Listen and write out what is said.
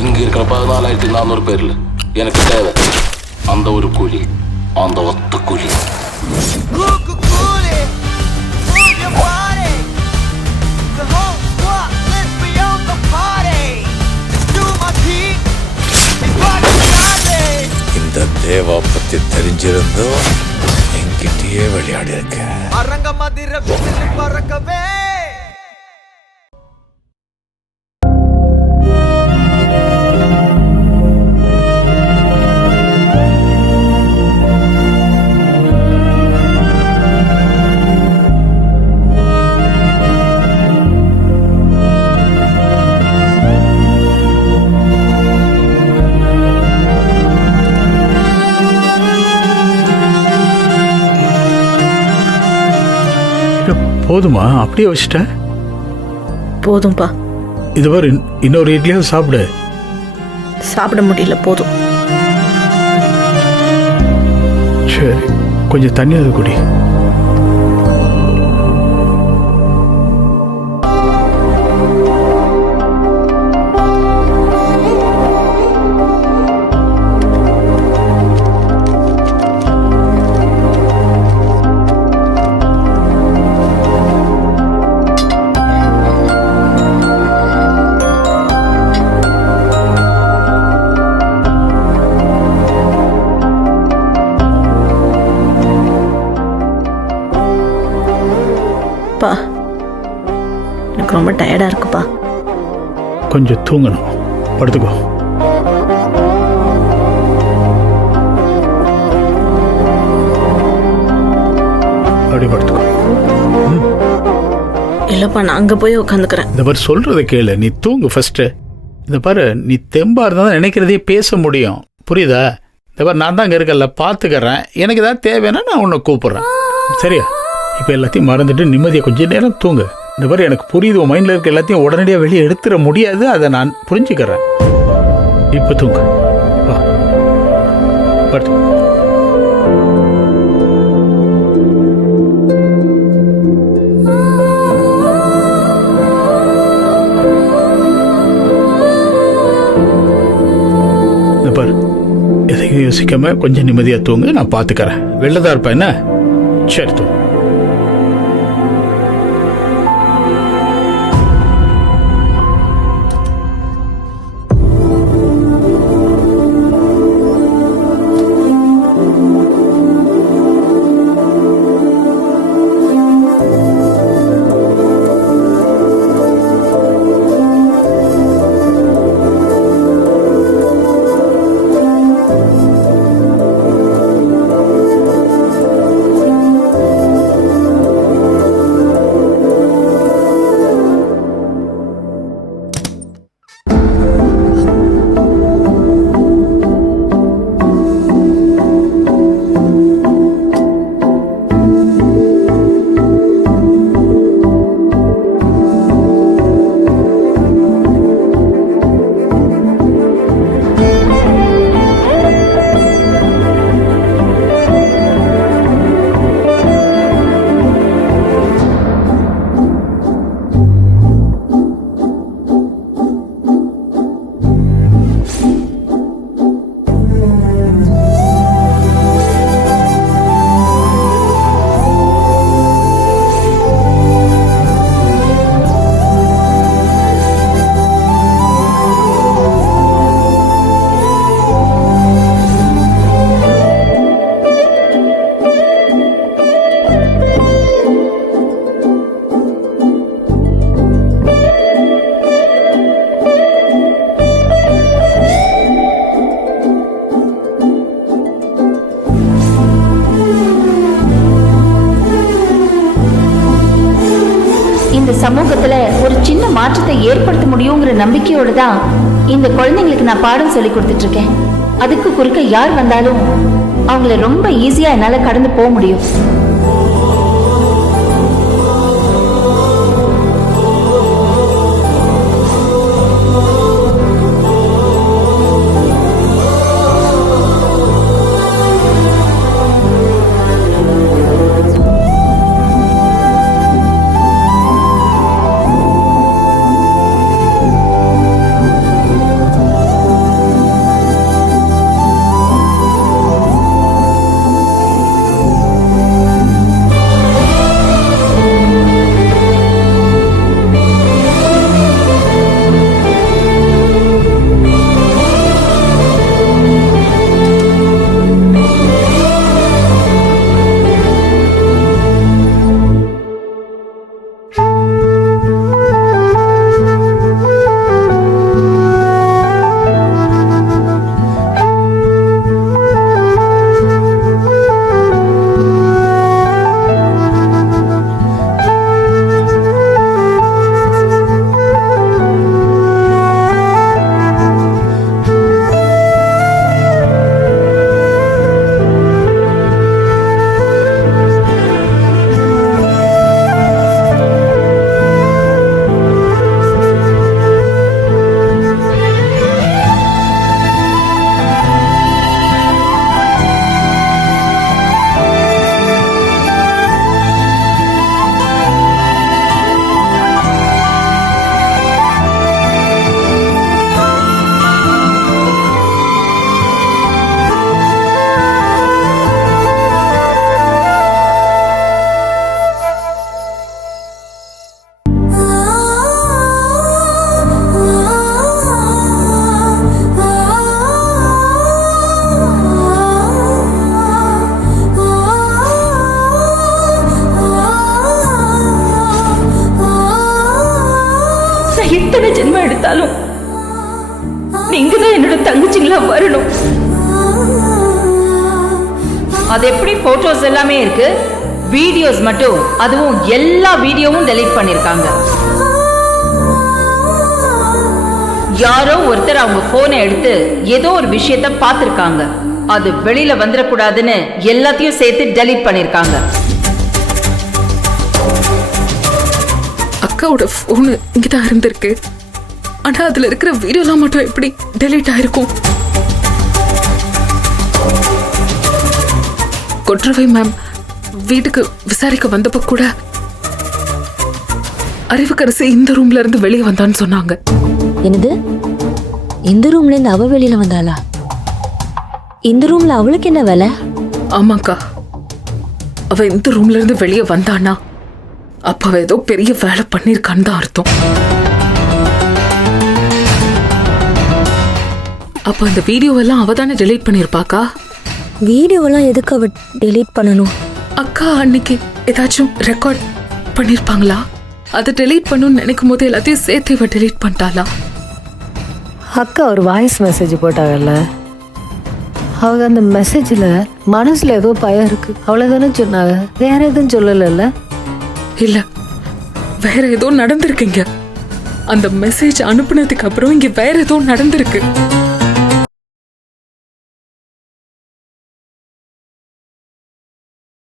இங்க இருக்கிற 14,400 பேர்ல எனக்கு தேவை அந்த ஒரு கூலி, அந்த ஒத்த கூலி. இந்த தேவா பத்தி தெரிஞ்சிருந்தோ என்கிட்டயே விளையாடி இருக்க. அரங்க மதிர பறக்கவே. போதுமா? அப்படியே வச்சுட்டேன். போதும்பா. இது வரை இன்னொரு இட்லியாவது சாப்பிடு. சாப்பிட முடியல, போதும். சரி, கொஞ்சம் தண்ணியாவது குடி. எனக்கு ரொம்ப டயர்டா இருக்குப்பா. கொஞ்சம் தூங்கணும், படுத்துக்கோ. அப்படி படுத்துக்கோ. இல்லப்பா, நான் அங்க போய் உட்காந்துக்கிறேன். இந்த மாதிரி சொல்றதை கேளு, நீ தூங்கு ஃபர்ஸ்ட். இந்த பாரு, நீ தெம்பா இருந்தா தான் நினைக்கிறதே பேச முடியும், புரியுதா? இந்த பாரு, நான் தான் அங்கே இருக்கல, பார்த்துக்கிறேன். எனக்கு ஏதாவது தேவைன்னா நான் உன்னை கூப்பிட்றேன், சரியா? இப்போ எல்லாத்தையும் மறந்துட்டு நிம்மதியாக கொஞ்சம் நேரம் தூங்கு. இந்த மாதிரி எனக்கு புரியுது, உன் மைண்டில் இருக்க எல்லாத்தையும் உடனடியாக வெளியே எடுத்துட முடியாது, அதை நான் புரிஞ்சுக்கிறேன். இப்போ தூங்கு, வா படுத்து. இந்த பாரு, எதையும் யோசிக்காம கொஞ்சம் நிம்மதியாக தூங்கு, நான் பார்த்துக்கிறேன். வெளிலதான் இருப்பேன் என்ன? சரி, தூங்கு. சமூகத்துல ஒரு சின்ன மாற்றத்தை ஏற்படுத்த முடியுங்கிற நம்பிக்கையோடு தான் இந்த குழந்தைங்களுக்கு நான் பாடம் சொல்லி கொடுத்துட்டு இருக்கேன். அதுக்கு குறுக்க யார் வந்தாலும் அவங்கள ரொம்ப ஈஸியா என்னால கடந்து போக முடியும். நீங்க தான் என்னோட தங்கச்சிங்களா வரணும். அது எப்படி போட்டோஸ் எல்லாமே இருக்கு, வீடியோஸ் மட்டும், அதுவும் எல்லா வீடியோவும் டெலீட் பண்ணிருக்காங்க. யாரோ ஒருத்தர் அவங்க போனை எடுத்து ஏதோ ஒரு விஷயத்த பார்த்திருக்காங்க. அது வெளியில வந்துடக்கூடாதுன்னு எல்லாத்தையும் சேர்த்து டெலீட் பண்ணிருக்காங்க. அக்காவோட போன் இங்கதான் இருந்திருக்கு. ஆனா அதுல இருக்கிற வீடியோலாம் மட்டும் எப்படி டெலீட் ஆயிருக்கும்? கொற்றவை மேம் வீட்டுக்கு விசாரிக்க வந்தப்ப கூட அறிவுக்கரசி இந்த ரூம்ல இருந்து வெளியே வந்தான்னு சொன்னாங்க. என்னது, இந்த ரூம்ல இருந்து அவ வெளியில வந்தாளா? இந்த ரூம்ல அவளுக்கு என்ன வேலை? ஆமாக்கா, அவ இந்த ரூம்ல இருந்து வெளியே வந்தானா அப்ப அவ ஏதோ பெரிய வேலை பண்ணிருக்கான்னு தான் அர்த்தம். அப்ப அந்த வீடியோ எல்லாம் அவ தானே டெலீட் பண்ணிருப்பாக்கா? வீடியோலாம் எதுக்கு அவ டெலீட் பண்ணணும்? அக்கா அன்னைக்கு ஏதாச்சும் ரெக்கார்ட் பண்ணிருப்பாங்களா? அதை டெலீட் பண்ணணும்னு நினைக்கும் போது எல்லாத்தையும் சேர்த்து இவ டெலீட் பண்ணிட்டாளா? அக்கா ஒரு வாய்ஸ் மெசேஜ் போட்டாங்கல்ல, அவங்க அந்த மெசேஜில் மனசில் ஏதோ பயம் இருக்கு அவ்வளோதானே சொன்னாங்க, வேற எதுவும் சொல்லலைல்ல? இல்ல, வேற ஏதோ நடந்திருக்குங்க. அந்த மெசேஜ் அனுப்புனதுக்கு அப்புறம் இங்க வேற ஏதோ நடந்திருக்கு.